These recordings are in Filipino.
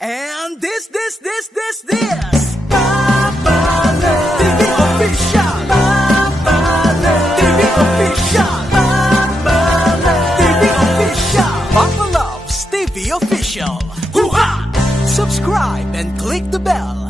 And this Papa Love TV Official. Papa Love TV Official. Papa Love TV Official. Papa Loves TV Official. Hoo-ha! Subscribe and click the bell.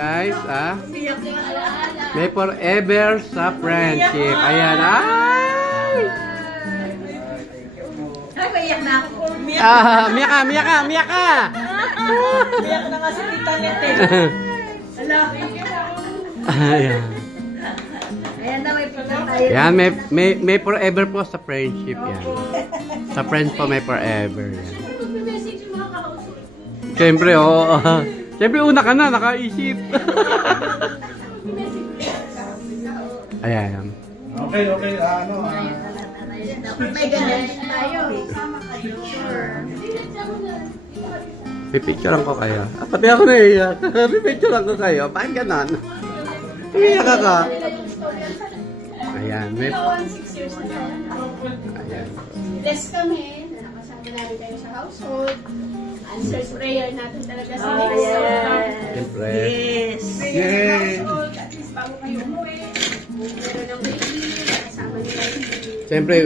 guys. May forever sa friendship. Ayan. Ay! Ay, maiyak na ako. Miyak ka. Miyak na nga si Tita Net eh. Hello. Ayan. Ayan na, may pagkain tayo. Yan, may forever po sa friendship yan. Sa friends po may forever yan. Siyempre, oo. Siyempre, una ka na, nakaisip. Ayan. Okay. May ganyan tayo. Pipicturean ko kayo. Pati ako naiiyak. Pipicturean ko kayo. Bakit ganon? Iiyak ka. Ayan. May... 6 years na tayo. Ayan. Bless kami na nakasama namin kayo sa household. Answers prayer natin talaga sa next Siyempre. Yes. Yay! household. At least bago kayo umuwi, meron ng baby, kasama nila yung Siyempre,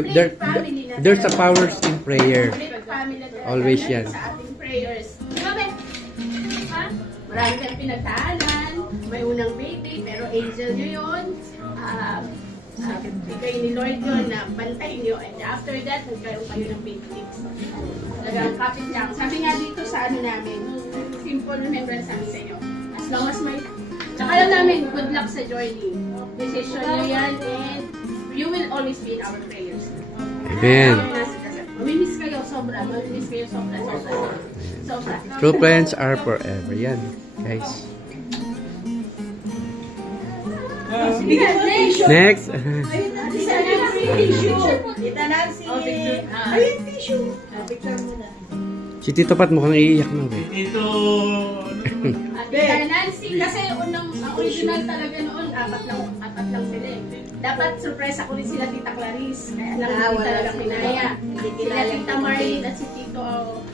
there's a powers in prayer. complete family na talaga Always natin yan. sa ating prayers. Grabe! Ha? Marami kang pinagdaanan, may unang baby, pero angel nyo yun. Bigay ni Lord yun na bantayin nyo. And after that, nagkaroon kayo ng baby tips. Talagang kapit lang. Sabi nga dito sa ano namin, simple remembrance sabi sa inyo. As long as may... Tsaka lang namin, good luck sa journey. Decision nyo yan and you will always be in our prayers. Amen. Mamimiss kayo sobra. Mamimiss kayo sobra. True friends are forever. Yan, guys. Next. Tita Nancy. Ayun, tissue. Picture mo na. Si Tito Pat mukhang iiyak na. Ito... Tita Nancy, kasi unang original talaga noon, apat lang sila eh. Dapat surprise ako rin sila Tita Clarice, kaya lang hindi talaga pinaya. Sila Tita Marlene at si Tito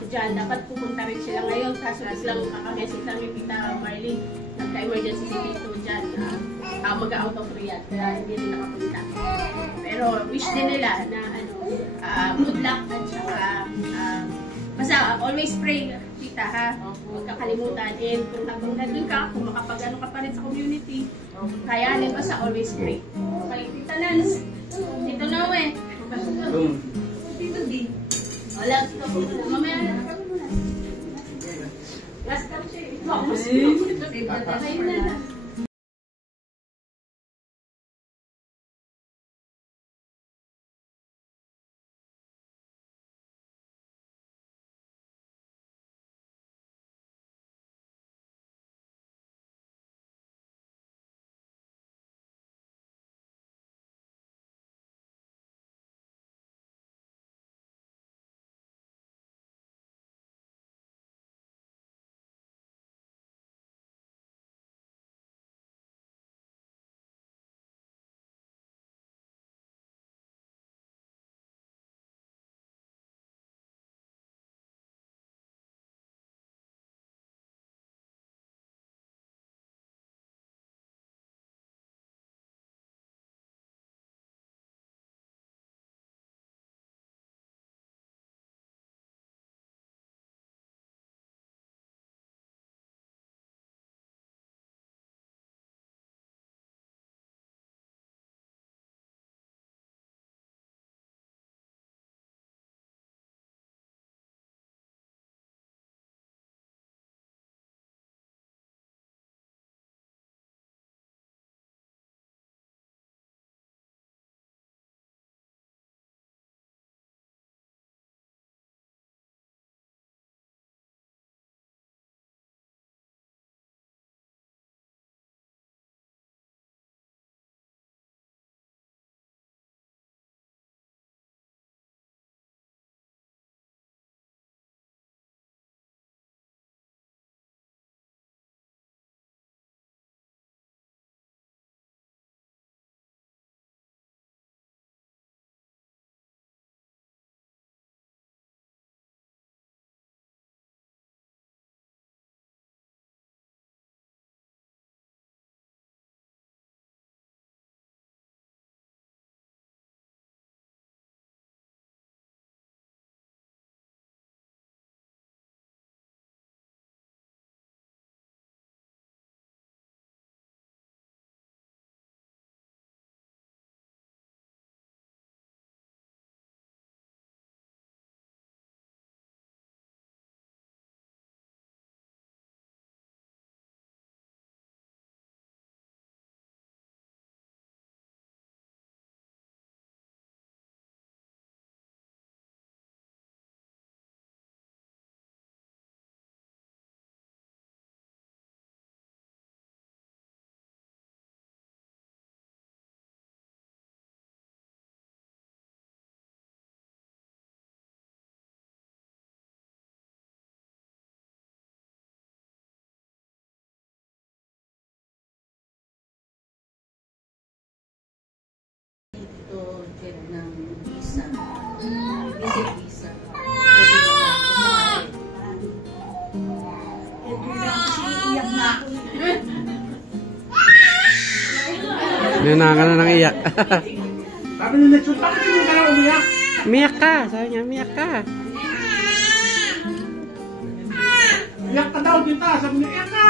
Jan, dapat pupunta rin sila ngayon, kaso lang makamessage lang yung Tita Marlene, nagka-emergency si Tito Jan, mag-out of Riyadh, kaya hindi rin nakapunta. Pero wish din nila na good luck at saka basta always pray, tita ha. Huwag kakalimutan. And kung nandun ka, kung makapag-ano ka pa rin sa community, kayanin basta always pray. Okay, Tita Nance. Tito Noe. Tito D. Wala, Tito po muna. Mamaya na ako muna. Last time siya eh. Ayun na. Nanangan na ng iyak. Sabi ni Lechon, bakit hindi ka na umiyak? Miyak ka. Sabi niya, miyak ka. Iyak ka daw, tita. Sabi niya, iyak ka!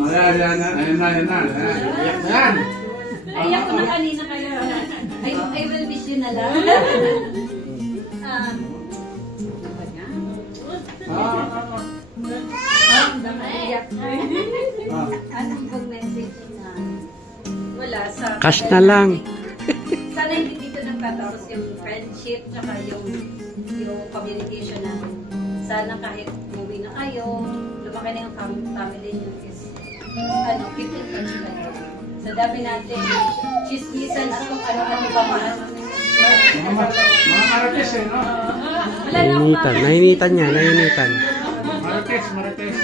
Ayan na. Iyak na yan. Iyak ko na kanina kayo. I will wish you na lang. Anong pag message na wala sa Cash na lang. sana hindi dito nagtatapos yung friendship tsaka yung communication natin. Sana kahit movie na kayo, lumaki na yung family nyo is keep in touch kayo. Sa dami natin, chismisan at kung ano-ano pa Mga marites eh, no? Nainitan. Nainitan niya. Nainitan. Marites.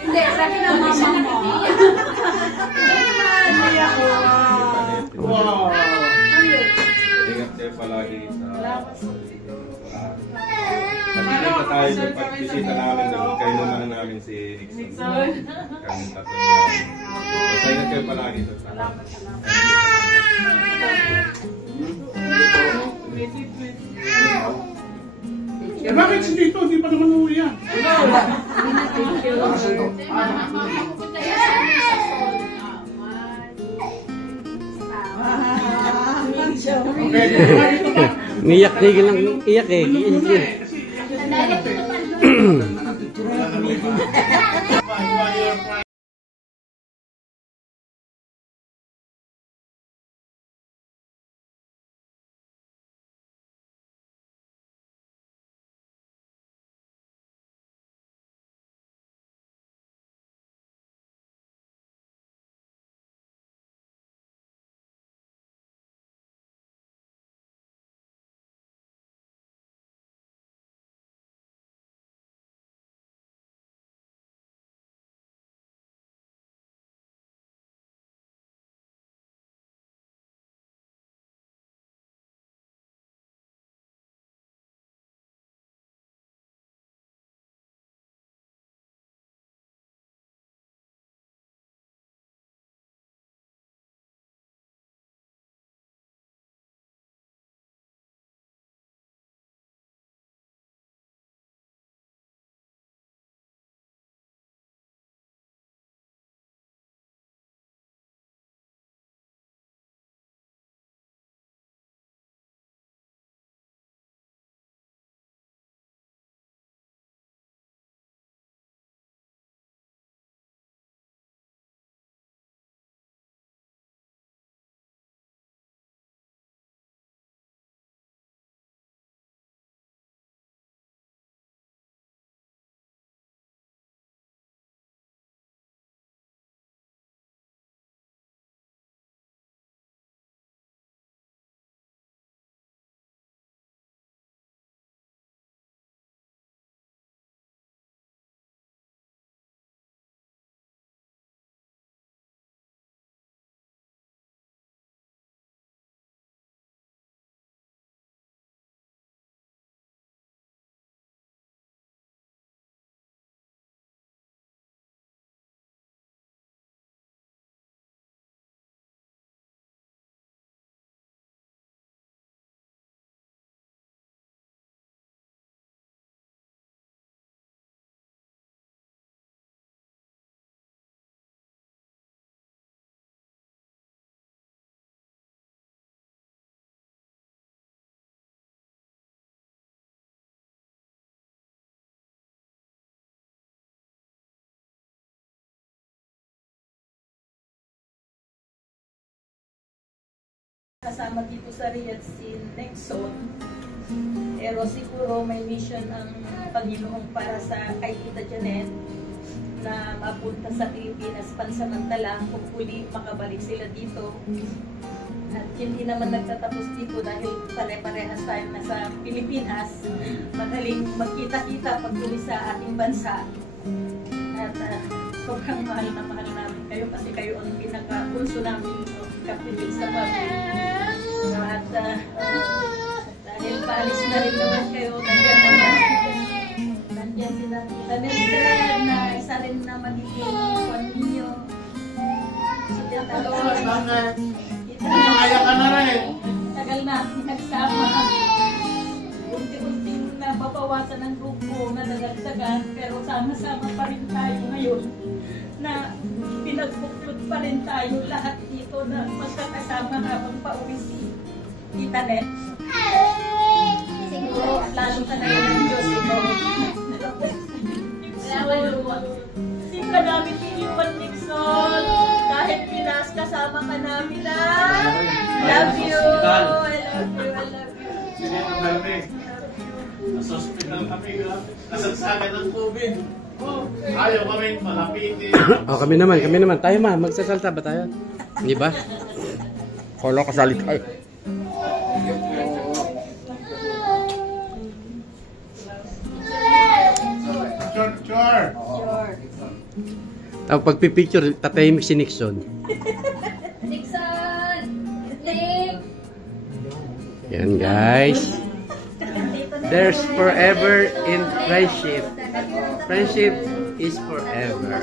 Hindi, sabi ng mama mo. Wow! Ingat kayo palagi Nakikita tayo sa pagbisita namin doon. Kayo naman namin si Nixon. Kami tatlo namin. Basta ingat kayo palagi doon. Eh, bakit si Dito? Hindi pa naman uwi yan. Okay, dito ba? Niyak tigil lang iyak eh. Kasama dito sa Riyadh si Nexon, pero siguro may mission ang Panginoon para sa kay Tita Janet na mapunta sa Pilipinas pansamantala kung uli makabalik sila dito. At hindi naman nagtatapos dito dahil pare-parehas tayo na sa Pilipinas. Madaling magkita-kita pag uli sa ating bansa. At sobrang mahal na mahal namin kayo kasi kayo ang pinaka-bunso namin kapilig sa pamilya. At dahil Dahil paalis na rin naman kayo, nandiyan naman. Nandiyan sila Tita Nestra na isa rin na magiging kwan ninyo. Si Tita Lord. Kaya ka na rin. Tagal na nagsama. Unti-unting nababawasan ng grupo na nadagdagan, pero sama-sama pa rin tayo ngayon na pinagbuklod pa rin tayo lahat dito na magkakasama habang pauwi si Tita Net. Siguro, lalo ka na ng Diyos ito. Simpa namin iniwan, Nixon. Kahit Pinas, kasama ka namin na. Love you. I love you. I love you. Nasa hospital kami, nasagsagan ng COVID. Ayaw kami malapitin. Kami naman. Tayo ma, magsasalta ba tayo? Hindi ba? Kala kasali tayo. Sure. Tapos pagpipicture, tatahimik si Nixon. Nixon! Nick! Yan guys. There's forever in friendship. Friendship is forever.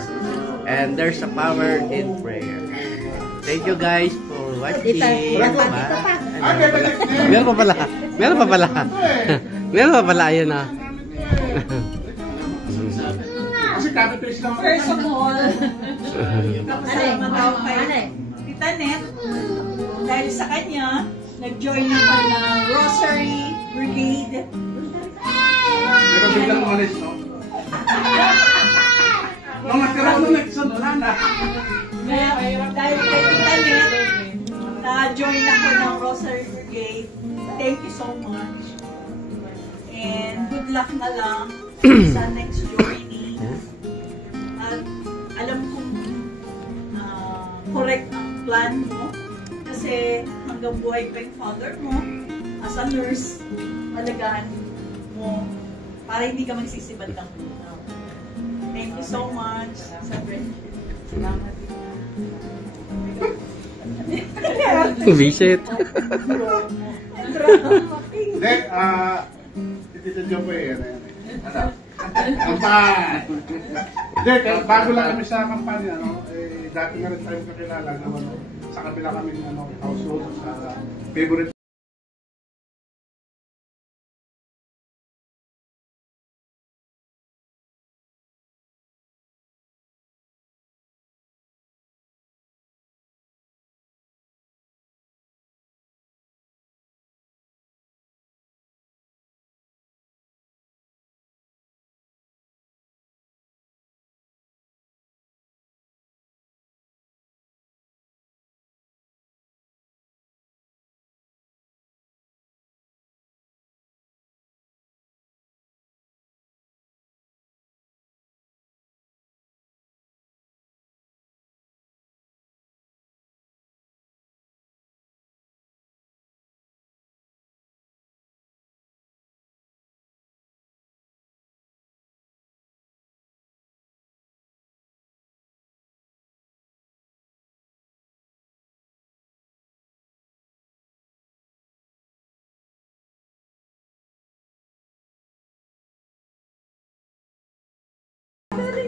And there's a power in prayer. Thank you guys for watching. Meron pa pala. Ayan na. Kasi kakatrace lang. First of all, kasama daw kay Tita Net. Dahil sa kanya, nag-join ako ng Rosary Brigade. Pero biglang umalis, no? Nung natira mo Nixon, wala na. Dahil kay Tita Net, na-join ako ng Rosary Brigade. Thank you so much. And good luck na lang sa next journey. At alam kong correct ang plan mo. Kasi hanggang buhay pa yung father mo, as a nurse, alagaan mo para hindi ka magsisibad ng buhay. Thank you so much sa friendship. Salamat. Visit. Hindi, titito dyan po eh. Kampanya! Hindi, bago lang kami sa kampanya, dati na rin tayo kakilala naman, sa kabila kami household sa favorite.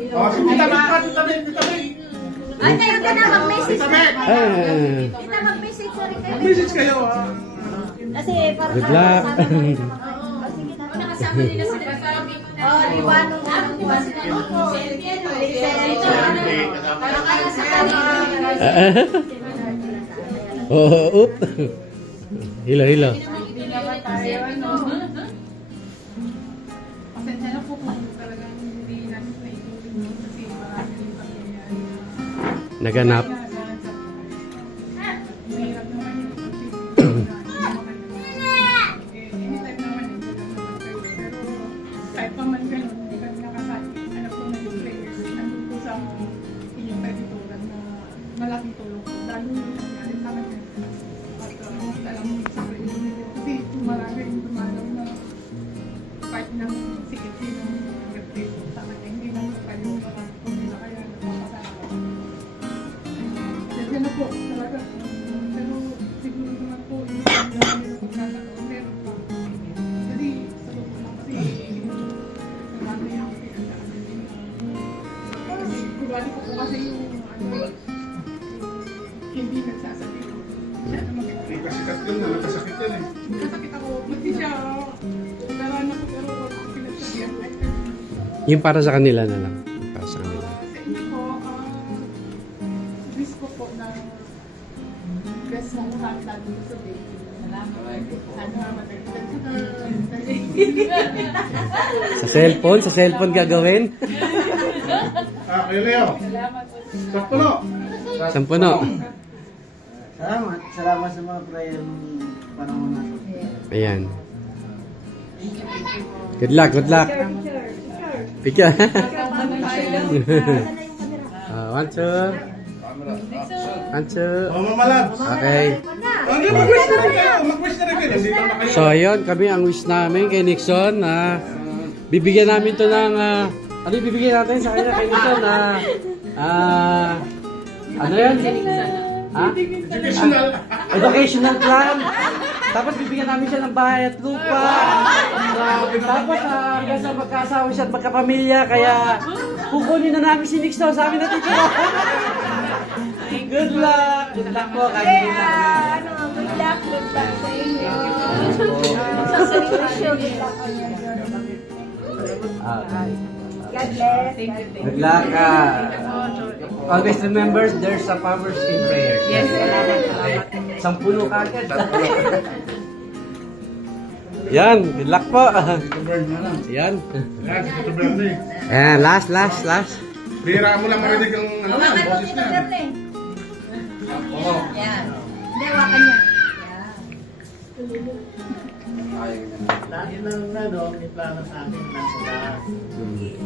Oh, si Tita Meg. Ay, kayo ka na mag-message. Tita Meg. Tita, mag-message na rin kayo. Mag-message kayo, ha? Kasi para Good luck. Nakasama nila sila sa liwanong para kaya sa kanila. Oop. Hila. Hindi naman tayo, ano. Pasensya na po kung talagang hindi natin naituloy kasi marami rin pangyayari na Naganap. mahirap naman yun kasi anytime naman hindi naman kayo. Pero kahit pa man ganun, hindi kami nakasali. Alam ko na yung players nandun po sa inyong pedituran na malaking tulong. Lalo yung nangyari sa akin. At alam mo sa players nito. Kasi marami yung tumalaw na part ng sikiti ng reputation sa kanya. Hindi naman kayo kung hindi na kaya napapasama. Kasi na po, talaga. Pero siguro naman po, hindi naman yung pagkakataon. Meron pa. sasabihin ko. Siya na Hindi kasi yun, nakasakit yan eh. Nakasakit ako. Mati siya, naranan ko pero wala ko pinagsabihan. Yung para sa kanila na lang. Para sa kanila. Sa inyo po, wish ko po na best mong handa dito sa baby. Salamat. Sana matagdag Sa cellphone gagawin. Kayo Leo. Salamat po. Sa puno. Sampuno. Salamat sa mga prayer ng panahon na ito. Ayan. Good luck, good luck. Picture. 1, 2. 1, 2. Mamamalab. Okay. Hindi, mag-wish na rin kayo. Mag-wish na rin kayo. Hindi ka makayo. So, yun. Kami ang wish namin kay Nixon na bibigyan namin to ng ano yung bibigyan natin sa kanya kay Nixon na ano yan? Ha? Educational. Educational plan. Tapos bibigyan namin siya ng bahay at lupa. Tapos hanggang sa magkasawa siya at magkapamilya. Kaya kukunin na namin si Nixon sa amin natitira. Good luck! Good luck po. Good luck sa inyo. Sa celebration, good luck on your journey. Okay. God bless. Good luck. Always remember, there's a power in prayers. Yes. Okay. Sampuno ka agad. Yan. Good luck po. Yan. Yan, si Tito Bernie. Ayan. Last. Bihira mo lang marinig ang boses niya. Oo. Yan. Hindi, wakan niya. Lagi ng may plano sa akin nasa lahat.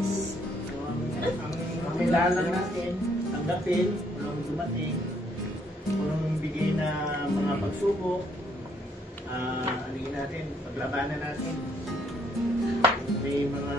So, ang kailangan natin, tanggapin, walang dumating, walang bigay na mga pagsubok, alingin natin, paglabanan natin. May mga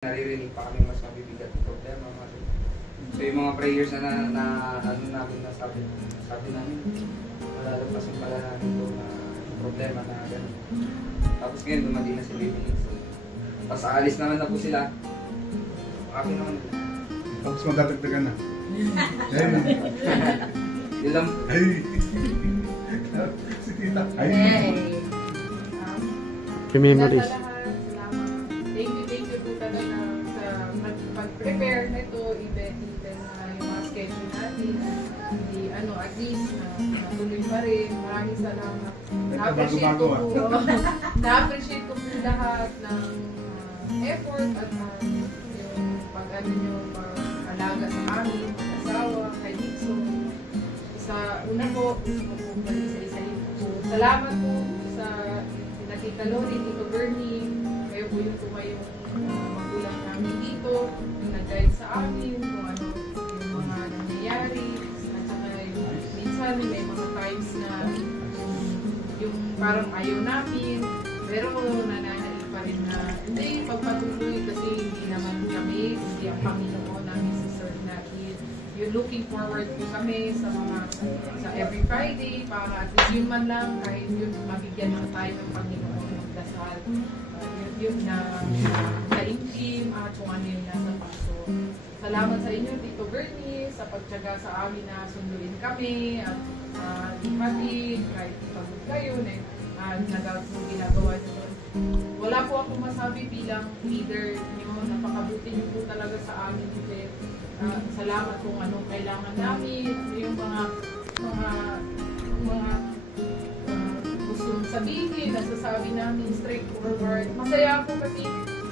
Naririnig pa kami mas mabibigat na problema. So yung mga prayers na ano namin sabi namin, malalampasin pala namin ito na problema na gano'n. Tapos ngayon, dumating na si Baby Nixon. Tapos aalis naman na po sila. Okay naman. Tapos magdadagdagan na. Yun lang. Ay! Si Tita. Ay! Memories. Thank you po talaga sa pag-prepare na ito, even yung mga schedule natin, hindi at least natuloy pa rin. Maraming salamat. Na-appreciate ko po. Na-appreciate ko po lahat ng effort at yung pag-ano nyo, pag-alaga sa amin, mag-asawa, kay Nixon. Sa una po, gusto ko po isa-isahin po. Salamat po sa Tita Lori, Tito Bernie, kayo po yung tumayong magulang namin dito, yung nag-guide sa amin, kung ano yung mga nangyayari, at saka minsan may mga times na yung parang ayaw namin, pero nananalig pa rin na hindi, pagpatuloy kasi hindi naman kami, hindi ang Panginoon namin si Sir natin. Yung looking forward po kami sa every Friday para at least yun man lang kahit yun mabigyan ng tayo ng Panginoon ng dasal. Yun na kaimtim at kung ano yung nasa paso. Salamat sa inyo, Tito Bernie, sa pagtyaga sa amin na sunduin kami at ipatid kahit pagod kayo ginagawa nyo. Wala po akong masabi bilang leader nyo, napakabuti nyo po talaga sa amin. Salamat kung anong kailangan namin, yung mga gustong sabihin, nasasabi namin straightforward. Masaya ako kasi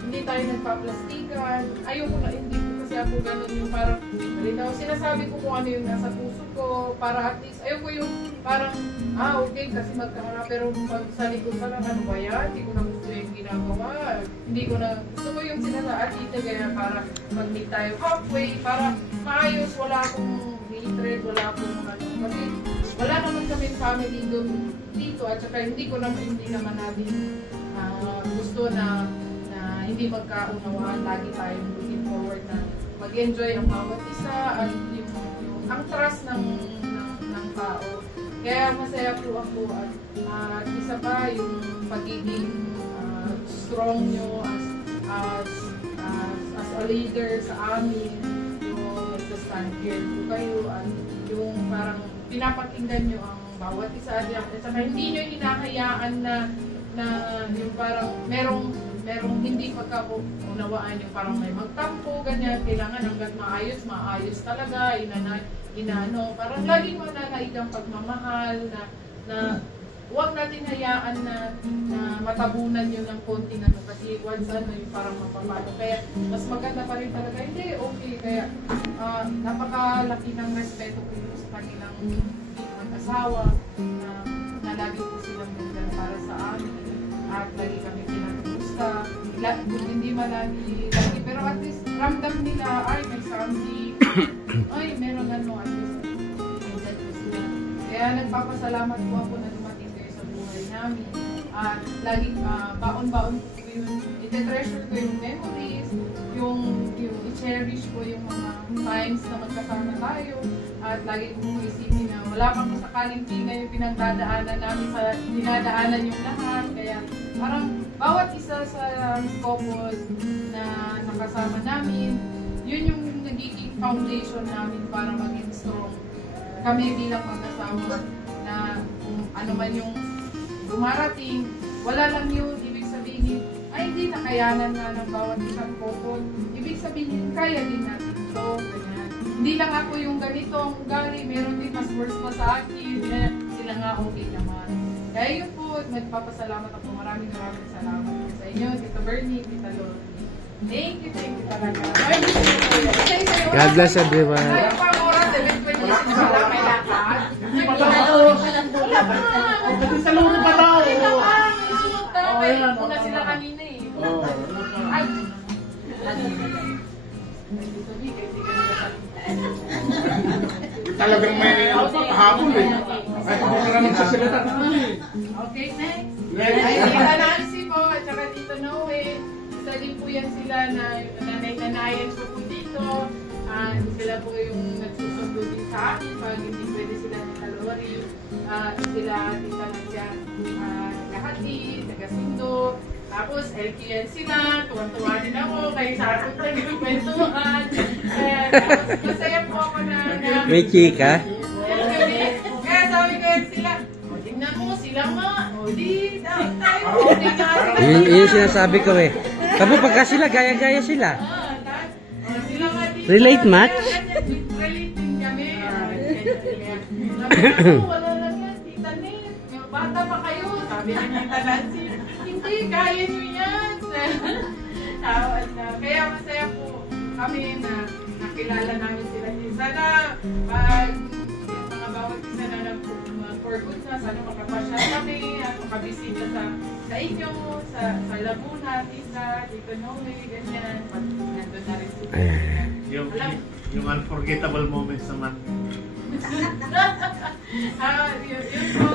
hindi tayo nagpaplastikan. Ayoko na, hindi ko kasi ako ganun yung parang, daw sinasabi ko kung ano yung nasa puso ko, para at least, ayoko yung parang, okay, kasi magkakala, pero pag sa likod pa lang, ano ba yan? Hindi ko na gusto yung ginagawa. Hindi ko na, gusto ko yung sinasabi, kaya para mag-meet tayo halfway, para maayos, wala akong hatred, wala akong ano, kasi wala naman kami family doon dito, at saka hindi naman natin gusto na hindi magkaunawaan, lagi tayong looking forward na mag-enjoy ang bawat isa at yung ang trust ng tao. Kaya masaya po ako at isa pa yung pagiging strong nyo as a leader sa amin, yung nagsastand here po kayo at yung parang pinapakinggan nyo ang bawat isa at saka hindi nyo hinahayaan na yung parang merong hindi pagkaunawaan yung parang may magtampo, ganyan, kailangan hanggang maayos talaga, inaano, parang laging mananaig ang pagmamahal na huwag natin hayaan na matabunan yun ng konting ano, kasi once yung parang mapapalo, kaya mas maganda pa rin talaga, hindi, okay, kaya napakalaki ng respeto ko sa kanilang mag-asawa na lagi po silang nandyan para sa amin at lagi kami pinag-gusta, hindi malagi lagi, pero at least ramdam nila, ay may something, ay meron ano, at least nandyan po sila. Kaya nagpapasalamat po ako na dumating kayo sa buhay namin at lagi baon-baon ko yun, ite-treasure ko yung memories, yung i-cherish ko yung mga times na magkasama tayo at lagi ko mong isipin na wala pang sakaling tina yung pinagdadaanan namin sa dinadaanan yung lahat, kaya parang bawat isa sa couple na nakasama namin, yun yung nagiging foundation namin para maging strong kami bilang magkasama, na kung ano man yung dumarating, wala lang yun ibig sabihin ay hindi nakayanan na ng bawat isang couple, ibig sabihin kaya din natin ito, ganyan. Hindi lang ako yung ganitong ugali, meron din mas worse pa sa akin, sila nga okay naman. Kaya yun po, magpapasalamat ako, maraming salamat sa inyo, Tito Bernie, Tita Lori. Thank you talaga. God bless everyone. Ayaw pa ang oras, 11:26 na lang, may lakad. Hindi pa ako. Kasi sa loob pa daw. May muna sila kanina eh. Ay! Talagang may habol eh. Ay, hindi ka naman sasalita naman eh. Okay, next. Ay, Tita Nancy po, at saka Tito Noe. isa din po yan sila na nanay-nanayan ko po dito. Sila po yung nagsusundo din sa akin pag hindi pwede sila ng kalori. Sila tita na siya naghahatid, nagasundo. Tapos LQN sila, tuwan-tuwa din ako kaya sa akin nagkwentuhan. Tapos masaya po ako na May chika? kaya sabi ko yan sila, tingnan mo sila nga, o di tayo, di nga. Yun sinasabi ko eh. Tapos pagka sila, gaya-gaya sila. Relate match? Relate din kami. Sabi ko, wala lang yan, tita Ned. Bata pa kayo. Sabi ni tita Nancy, hindi, kaya nyo yan. Kaya masaya po kami na nakilala namin sila. Sana pag yung mga bawat isa na for good na, sana makapasyal kami at makabisita sa inyo, sa Laguna, tita, dito Noe, ganyan. Pag nandun na rin sila. Yung unforgettable moments naman. Yun po,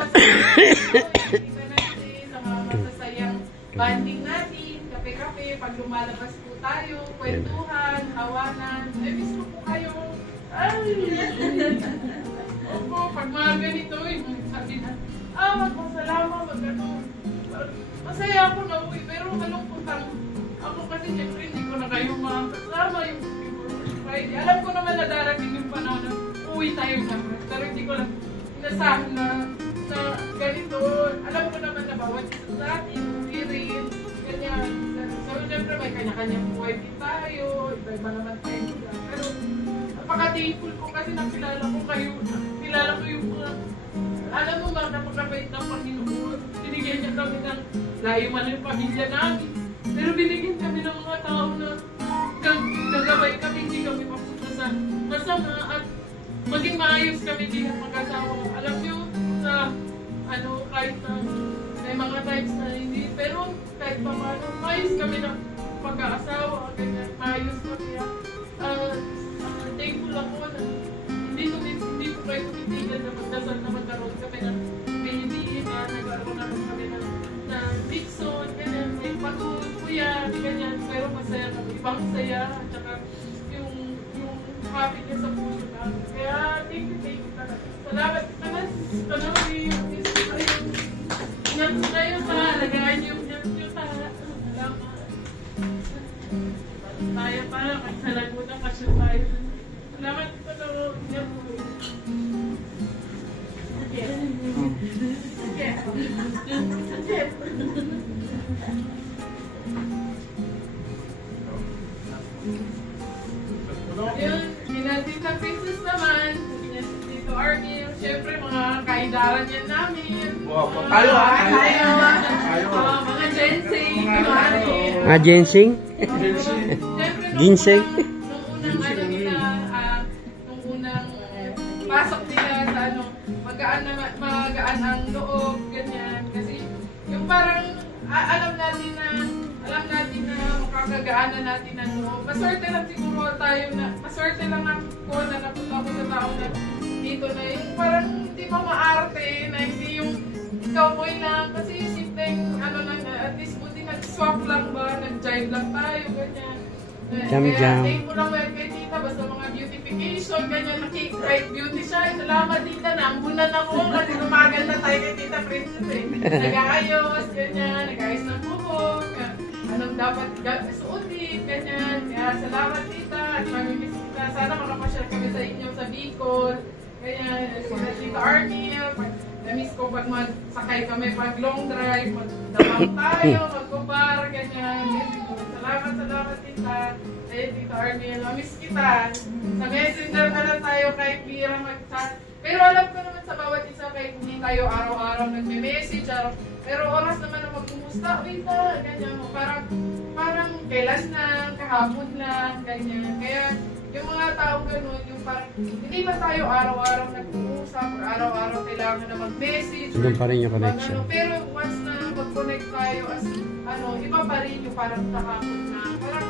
sa mga masasayang banding natin, kape-kape, pag lumalabas po tayo, kwentuhan, hawanan, miss ko po kayo. Ay! Opo, pag mga ganito, sabi na, magpasalamat, magkano. Masaya ako na uwi, pero malungkot ako kasi syempre hindi ko na kayo makakasama yung Friday. Alam ko naman na darating yung panahon na uwi tayo naman, pero hindi ko lang inasahan na ganito. Alam ko naman na bawat isa sa atin, uwi rin, ganyan. So syempre may kanya-kanyang buhay din tayo, iba-iba naman tayo sila. Pero napaka-thankful ko kasi nakilala ko kayo, nakilala ko yung mga, alam mo mga napakabait ng Panginoon. Binigyan niya kami ng layo man yung pamilya namin. Pero binigyan kami ng mga tao na nagabay kami, hindi kami mapunta sa masama at maging maayos kami bilang mag-asawa. Alam niyo, sa kahit na may mga times na hindi, pero kahit pa paano, maayos kami ng pag-aasawa, ganyan, maayos kami. Thankful ako na hindi ko kayo tumitigan na magdasal na magkaroon kami ng baby, na nagkaroon naman kami ng Dixon, ganyan, may pagod, kuya, ganyan, pero masaya kami, ibang saya, at saka yung happiness sa puso namin. Kaya, thank you talaga. Salamat ka na, ingat ko kayo sa alagaan yung salamat. Tayo para, kahit sa Laguna, kasya tayo. Salamat ko na, ingat ko. Yun, Tita Princess naman, Tito Arnie, syempre mga kaidaran yan namin. Tayo Mga ginseng, Ah, ginseng? Ginseng? Nung unang pasok nila sa magaan ang loob, ganyan. Kasi yung parang alam natin na makakagaanan natin ang loob. Maswerte lang siguro tayo maswerte lang ako na napunta ako sa tao na dito na yung parang hindi mo maarte, na hindi yung cowboy lang. Kasi simpleng at least buti nag-swap lang ba, nag-jive lang tayo, ganyan. Kaya thank mo lang kay tita, basta mga beautification, ganyan, nakik-right beauty siya. Salamat tita, naambunan ako kasi lumagal na tayo kay Tita Princess eh. Nag-aayos, ganyan, nag-aayos ng buhok, anong dapat suotin, ganyan. Kaya salamat tita, at mamimiss kita. Sana makapasyal kami sa inyo sa Bicol. Ganyan, sila Tita Arnie, na-miss ko pag magsakay kami pag long drive, magdamang tayo, magkubar, ganyan. Salamat tita. Ayun, Tita Arnie, na-miss kita. Sa messenger na lang tayo kahit bira mag-chat. Pero alam ko naman sa bawat isa kahit hindi tayo araw-araw nagme-message, pero oras naman na magkumusta, wait na, ganyan. Parang kailan lang, kahapon lang, ganyan. Kaya yung mga tao ganun, yung parang hindi ba tayo araw-araw nag-uusap or araw-araw kailangan na mag-message. Doon pa rin yung connection. Pero once na mag-connect tayo as iba pa rin yung parang kahapon na parang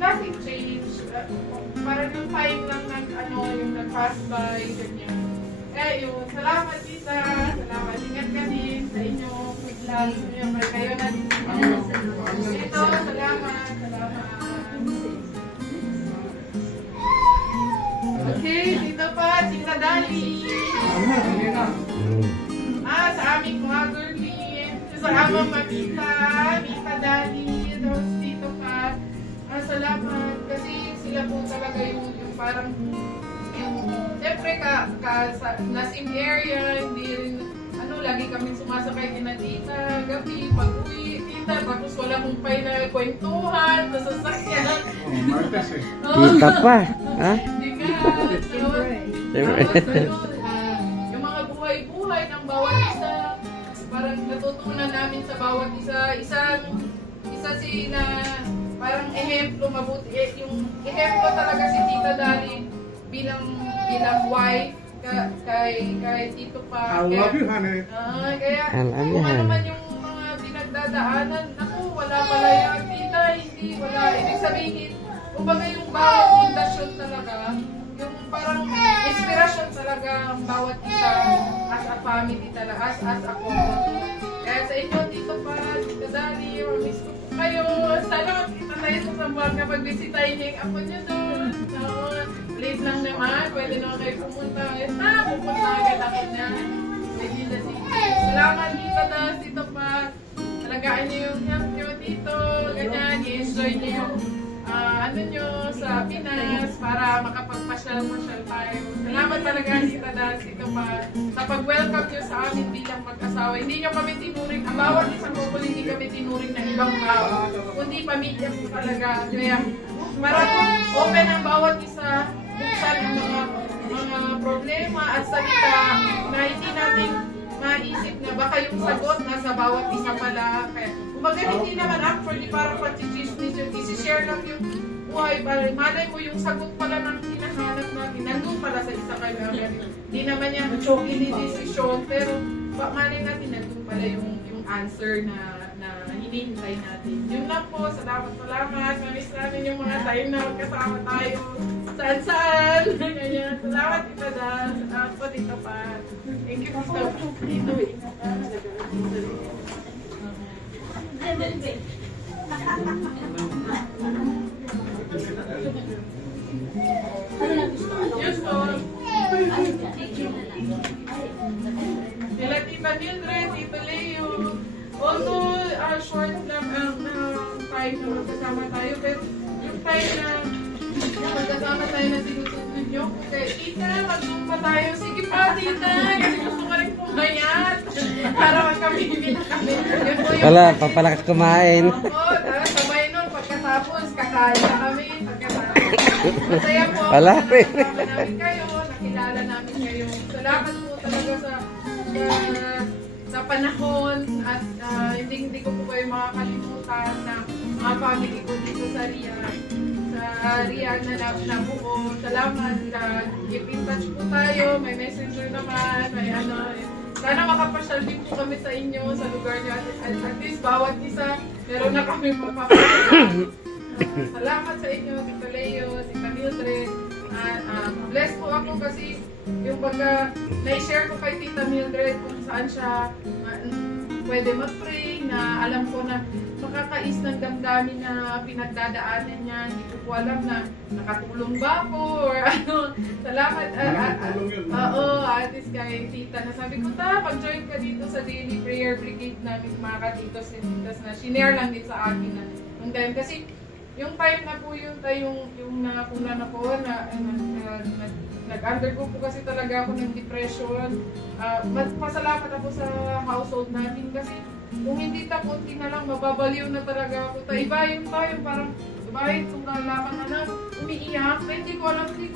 nothing change. Parang yung time lang yung nag-pass by, ganyan. Kayo, salamat tita. Salamat. Ingat ka din sa inyo. Paglag. Kayo na din. Dito, salamat. Salamat. Okay, dito pa, Tita Dali. Sa aming mga girlie. Sa amang Matita, Tita Dali. Dito pa. Salamat. Kasi sila po talaga yung parang siyempre na same area, hindi rin, lagi kami sumasakay kina tita, gabi, pag-uwi, tita, tapos wala mong pay na kwentuhan, nasasakyan. Martes eh. Tita pa, ha? Hindi ka. Yung mga buhay-buhay ng bawat isa, parang natutunan namin sa bawat isa, isa sila, parang ehemplo mabuti, yung ehemplo talaga si Tita Dali bilang wife kay Tito pa. I love you, honey. Kaya kung ano man yung mga pinagdadaanan, naku, wala pala yan, tita, hindi, wala. Ibig sabihin, kumbaga yung bawat pundasyon talaga, yung parang inspirasyon talaga ang bawat isa as a family talaga, as a couple. Kaya sa inyo, Tito pa, Tita Dali, miss ko po kayo. Sana makita tayo sa Sambuanga kapag bisitahin niya yung apo niyo doon. Please lang naman, pwede naman kayo pumunta. Pupunta agad ako niya. Salamat dito na, Tito pa. Talagaan niyo yung health niyo dito. Ganyan, i-enjoy niyo yung nyo sa Pinas para makapagpasyal-masyal tayo. Salamat talaga, Tita Dali, Tito pa. Sa pag-welcome nyo sa amin bilang mag-asawa. Hindi nyo kami tinuring, ang bawat isang couple hindi kami tinuring ng ibang tao. Kundi pamilya po talaga. Kaya, parang open ang bawat isa. Buksan ang mga problema at salita na hindi namin maisip na baka yung sagot nasa bawat isa pala. Kaya, kumbaga hindi naman actually parang pag-chismis yun. Isi-share lang yung buhay. Malay mo yung sagot pala ng hinahanap natin. Nandun pala sa isa kayo. Hindi naman yan ini-decision. Pero malay natin nandun pala yung answer na hinihintay natin. Yun lang po. Salamat. Mamis natin yung mga time na magkasama tayo. Saan? Ganyan. Salamat, Tita Dal. Salamat po, Tito pa. Thank you po. Dito, ingat ka. Yes, po. Sila Tita Mildred, Tita Leo. Although short lang ang time na magkasama tayo, pero yung time na magkasama tayo na sinusunod nyo, okay, tita, mag-zoom pa tayo. Sige pa, tita, kasi gusto ko rin pumayat para magkamili na kami. Wala, papalakas kumain. Oo, sabay nun, pagkatapos, kakain na kami. Masaya po, nakasama namin kayo, nakilala namin kayo. Salamat po talaga sa panahon at hindi ko po kayo makakalimutan na mga family ko dito sa Riyadh na nabuo. Salamat. Keep in touch po tayo. May messenger naman. May sana makapasyal din po kami sa inyo, sa lugar niyo. At least bawat isa, meron na kami mapapasyal. Salamat sa inyo, Tita Leo, Tita Mildred. Bless po ako kasi yung pagka na-share ko kay Tita Mildred kung saan siya pwede mag-pray, na alam ko na makakais ng damdamin na pinagdadaanan niya. Hindi ko po alam na nakatulong ba ako or ano. Salamat. At least kay Tita na sabi ko, pag-join ka dito sa Daily Prayer Brigade namin mga katitos and titas na sinare lang din sa akin na yung time. Kasi yung time na po yun, yung nakakuna na po na nag-undergo po kasi talaga ako ng depression. Pasalamat ako sa household natin kasi kung hindi kunti na lang, mababaliw na talaga ako. Iba yung parang kahit kung nalaman na lang, umiiyak. Hindi ko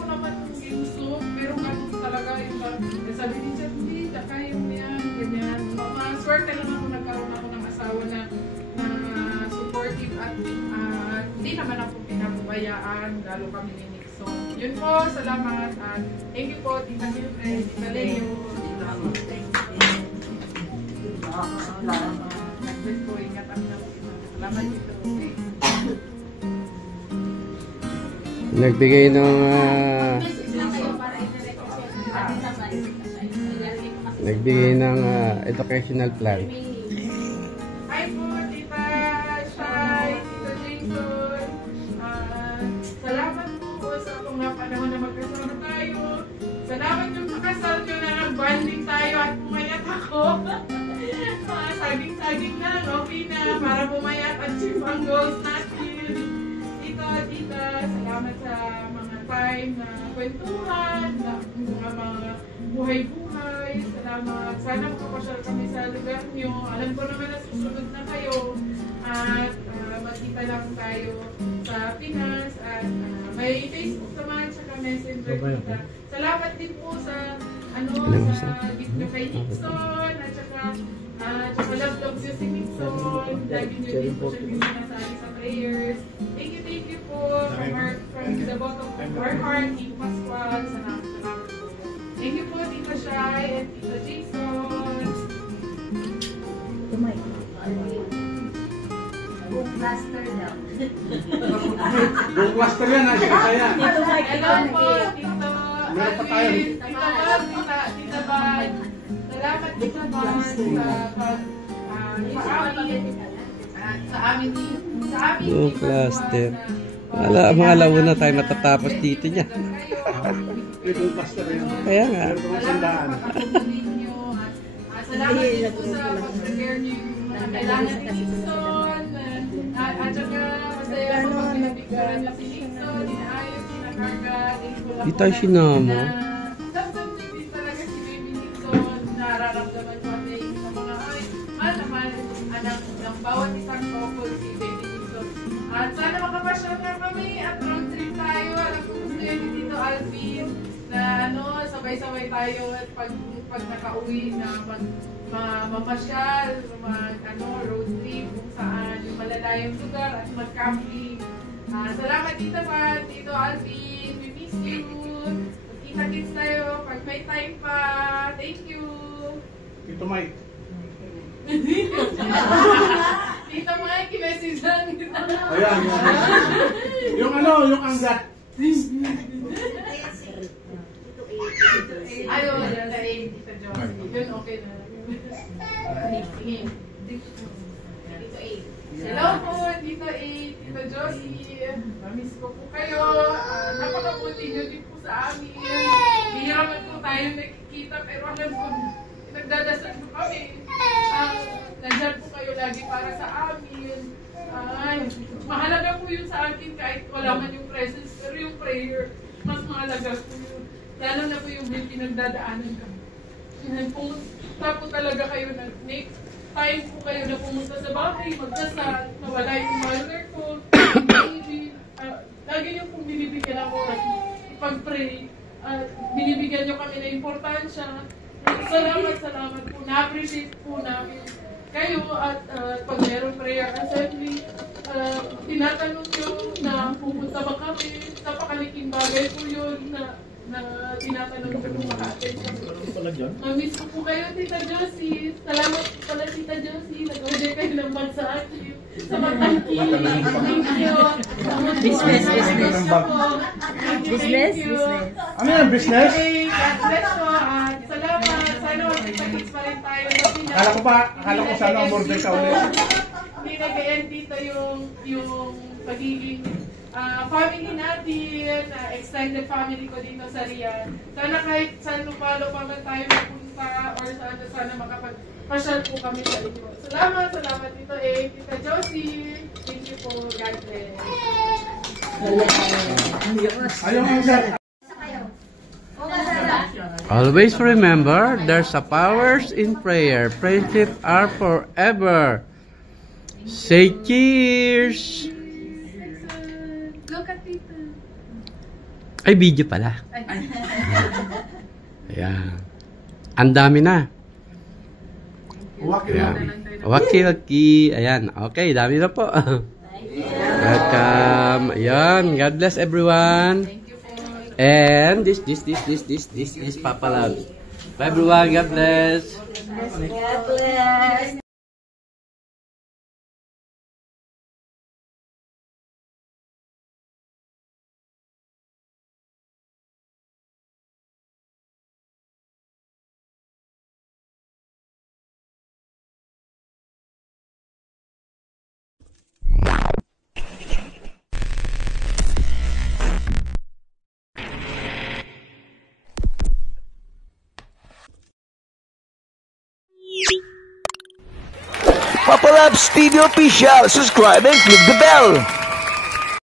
naman gusto, pero ganun talaga yung sabi ni Chat, hindi, kaya mo yan, ganyan. Swerte lang ako, nagkaroon ako ng asawa na supportive at hindi naman ako pinapabayaan, lalo kami ni Nixon. Yun po, salamat at thank you po, Tita Mildred, Tita Leo. Thank you. Nag-bless po, ingat ang salamat dito. Nagbigay ng Nagbigay ng educational plan. Hi po, Tita Shai, Tita Jason. Salamat po sa mga panahon na magkasama tayo. Salamat yung pakasal nyo na nag-bonding tayo at pumayat ako. Saging-saging lang, okay na, para pumayat at achieve ang goals natin. Tita, salamat sa mga time na kwentuhan, na mga buhay-buhay. Salamat. Sana makapasyal kami sa lugar nyo. Alam ko naman na susunod na kayo. At magkita lang tayo sa Pinas. At may Facebook naman, saka Messenger kita. Salamat din po sa sa gift nyo kay Nixon. At saka love nyo si Nixon. Lagi nyo din po siya sinasali sa prayers. Thank you po from the bottom of our heart. Tito Pascual. Salamat po. Thank you po, Tita Shai and Tita Jason. Book blaster daw. Buong cluster yan, ha? Kaya. Hello po, Tito Meron pa tayo. Alvin, Tita Bag, Tita Bag. Salamat, Tita Bag, sa amin Buong cluster. Mga launa tayo matatapos dito niya. May buong cluster yan. Kaya nga. Meron pang sandaan. Salamat din po sa pag-prepare niyo yung mga kailangan ni Nixon. At saka masaya ako pag pinabigyan niya si Nixon, inaayos, sinakarga. Di tayo sinama. Sometimes din talaga si Baby Nixon, nararamdaman ko sa mga mahal naman ng bawat isang couple si Baby Nixon. At sana makapasyal na kami at road trip tayo. Alam ko gusto yun ni Tito Alvin na sabay-sabay tayo at pag nakauwi na mamasyal, road trip kung saan yung malalayong lugar at mag-camping. Salamat Tita Pat, Tito Alvin, we miss you. Kita-kits tayo pag may time pa. Thank you. Tito Mike. Tito Mike, kinessage lang kita. Ayan. Yung yung anggat. Ayaw, Tito Jones. Yun, okay na. Sige. Tito A. Hello po, Tito A, Tito Josie. Namiss ko po kayo. Napakabuti nyo din po sa amin. Hihiraman po tayo nakikita, pero alam ko, nagdadasal po kami. Nandyan po kayo lagi para sa amin. Mahalaga po yun sa akin kahit wala man yung presence, pero yung prayer, mas mahalaga po yun. Lalo na po yung pinagdadaanan kami. Pumunta po talaga kayo na make time po kayo na pumunta sa bahay, magdasal, nawala yung mother ko, lagi niyo pong binibigyan ako at ipag-pray. Binibigyan niyo kami na importansya. Salamat po. Na-appreciate po namin kayo at pag mayroong prayer assembly, tinatanong niyo na pupunta ba kami. Napakaliking bagay po yun na tinatanong ko kung maka-attend siya. Mamiss ko po kayo, Tita Josie. Salamat pala, Tita Josie. Nag-order kayo ng bag sa akin. Sa matangkiling. Thank you. Business. Thank you. Ano yung business? Okay, God bless po. Salamat. Sana magkita-kits pa rin tayo. Akala ko sana ang birthday ka ulit. Hindi nag-end dito yung pagiging family natin, extended family ko dito sa Riyadh. Sana kahit saan lupalo pa man tayo mapunta or sana makapag-pasyal po kami sa inyo. Salamat Tito A, Tita Josie. Thank you po. God bless. Ayaw ang set. Always remember, there's a powers in prayer. Friendship are forever. Say cheers! Look at Tita. Ay, video pala. Ayan. Ang dami na. Ayan. Waki-waki. Ayan. Okay, dami na po. Welcome. Ayan. God bless everyone. And this is Papa Love. Bye everyone. God bless. God bless. Papa Labs TV Official. Subscribe and click the bell.